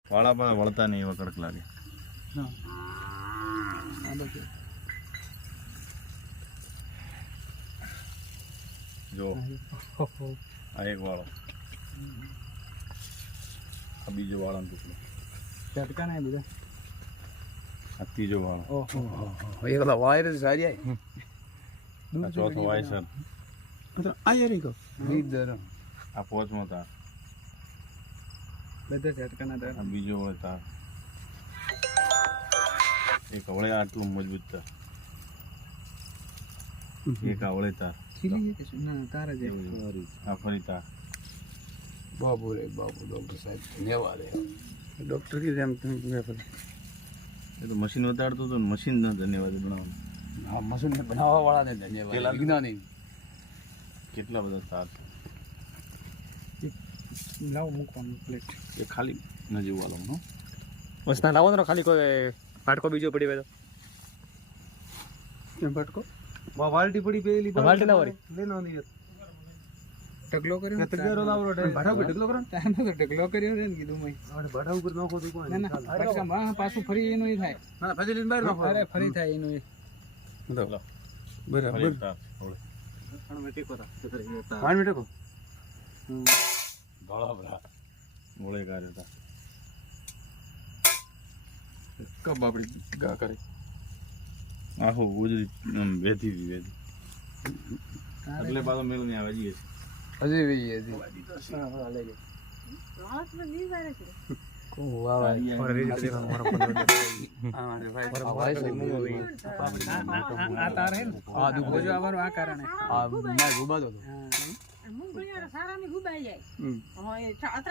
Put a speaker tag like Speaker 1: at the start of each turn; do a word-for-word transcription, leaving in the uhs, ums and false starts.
Speaker 1: વાળા પર વળતા નહીં એવા કડક લાગે. જો આ એક વાળો, આ બીજો વાળો ટુકડો,
Speaker 2: ચટકા નહીં બધા.
Speaker 1: આ ત્રીજો વાળો,
Speaker 2: એ બધા વાયર સારી આવી.
Speaker 1: આ ચોથો વાય સર,
Speaker 2: આ યાર કો
Speaker 1: આ પોચમો તાર,
Speaker 2: બધા ચટકાના તાર.
Speaker 1: આ બીજો વળે તાર, એક વળે આટલું મજબૂત તાર, એક આ વળે તાર,
Speaker 2: ના તાર જ
Speaker 1: આ ફરી તાર.
Speaker 2: બાબુ રે બાબુ, ડોક્ટર સાહેબ ધન્યવાદ. ડોક્ટર की જેમ તમે
Speaker 1: એ તો મશીન વતાડતું હતું ને મશીન ના ધન્યવાદ બનાવવાનું.
Speaker 2: હા, મશીન બનાવવા વાળાને ધન્યવાદ. વિજ્ઞાની
Speaker 1: કેટલા બધા તાર
Speaker 2: લાવ મૂકવાનું પ્લેટ.
Speaker 1: એ ખાલી નજીક વાળો હો.
Speaker 3: વસના લાવો ને ખાલી કોઈ પાટકો બીજો પડી હોય તો
Speaker 2: કેમ પટકો વાલટી પડી પેલી
Speaker 3: વાલટી લાવો રે
Speaker 2: લેનો નહીં ઢગલો કર્યો ઢગલો લાવરો ભાડા ઉપર ઢગલો કરો તાનો તો ઢગલો કર્યો રે ને કીધું મેં અરે ભાડા ઉપર નોખો તો કોઈ ના ના પાછા માં પાછું ફરી એનું ઈ થાય ના ફરી લઈને બહાર નોખો. અરે ફરી થાય એનું ઈ બરાબર ત્રણ મિનિટ કોતા ત્રણ મિનિટ કો
Speaker 1: ધોળા બરા મોળે કાઢે તા
Speaker 2: કબ આપડી ગા કરે
Speaker 1: આહો ઉજરી બેઠી હતી બેઠી એટલે પાછો મેળ નહીં આવે જઈએ
Speaker 2: હજી વી હજી હા હા લે રાત મે ની વારે છે કો વાહ વાહ ઓર રીત છે મારો પંદર હા રે ભાઈ ભાઈ છે આ તાર હે આ દુખો જો આવરો આ કારણે આ ના ગુબા દો
Speaker 4: મુંગળિયા સારાની ગુબાઈ જાય. હા એ